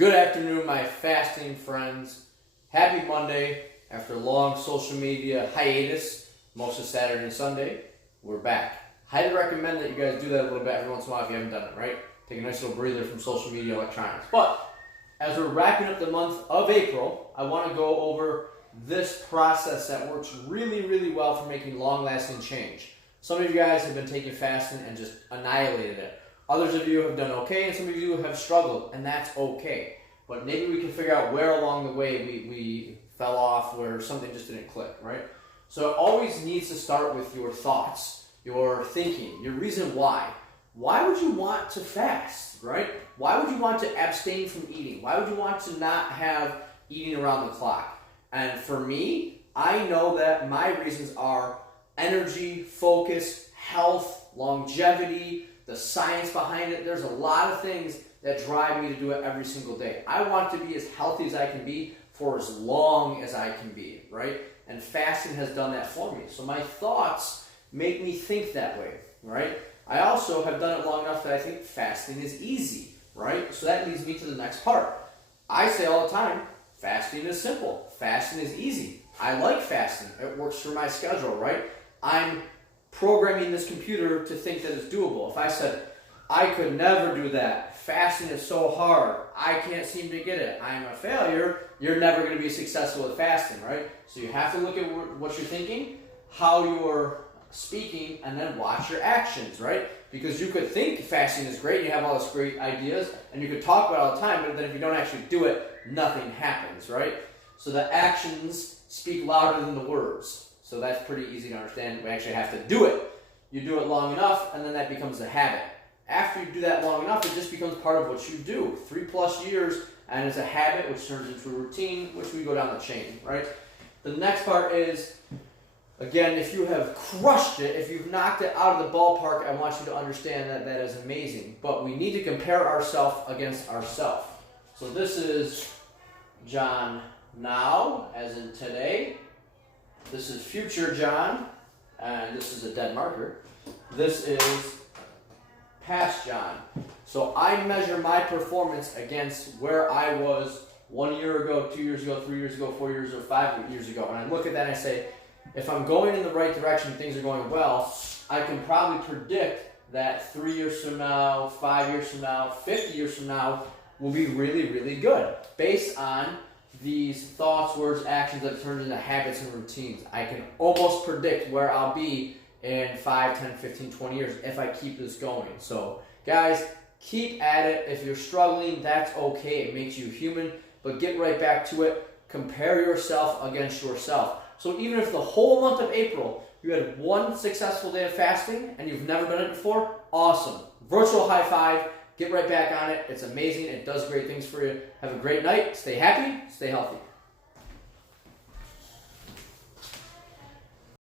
Good afternoon, my fasting friends. Happy Monday. After a long social media hiatus, most of Saturday and Sunday, we're back. Highly recommend that you guys do that a little bit every once in a while if you haven't done it, right? Take a nice little breather from social media electronics. But as we're wrapping up the month of April, I want to go over this process that works really, really well for making long-lasting change. Some of you guys have been taking fasting and just annihilated it. Others of you have done okay, and some of you have struggled, and that's okay. But maybe we can figure out where along the way we fell off, where something just didn't click, right? So it always needs to start with your thoughts, your thinking, your reason why. Why would you want to fast, right? Why would you want to abstain from eating? Why would you want to not have eating around the clock? And for me, I know that my reasons are energy, focus, health, longevity, the science behind it. There's a lot of things that drive me to do it every single day. I want to be as healthy as I can be for as long as I can be, right? And fasting has done that for me. So my thoughts make me think that way, right? I also have done it long enough that I think fasting is easy, right? So that leads me to the next part. I say all the time, fasting is simple. Fasting is easy. I like fasting. It works for my schedule, right? I'm programming this computer to think that it's doable. If I said, I could never do that, fasting is so hard, I can't seem to get it, I'm a failure, you're never going to be successful with fasting, right? So you have to look at what you're thinking, how you're speaking, and then watch your actions, right? Because you could think fasting is great, you have all these great ideas, and you could talk about it all the time, but then if you don't actually do it, nothing happens, right? So the actions speak louder than the words. So that's pretty easy to understand. We actually have to do it. You do it long enough, and then that becomes a habit. After you do that long enough, it just becomes part of what you do. 3+ years, and it's a habit, which turns into a routine, which we go down the chain, right? The next part is, again, if you have crushed it, if you've knocked it out of the ballpark, I want you to understand that that is amazing. But we need to compare ourselves against ourselves. So this is John now, as in today. This is future John, and this is a dead marker. This is past John. So I measure my performance against where I was 1 year ago, 2 years ago, 3 years ago, 4 years ago, 5 years ago. And I look at that and I say, if I'm going in the right direction, things are going well, I can probably predict that 3 years from now, 5 years from now, 50 years from now will be really, really good based on these thoughts, words, actions that turn into habits and routines. I can almost predict where I'll be in 5, 10, 15, 20 years if I keep this going. So guys, keep at it. If you're struggling, that's okay. It makes you human, but get right back to it. Compare yourself against yourself. So even if the whole month of April, you had one successful day of fasting and you've never done it before, awesome. Virtual high five. Get right back on it. It's amazing. It does great things for you. Have a great night. Stay happy. Stay healthy.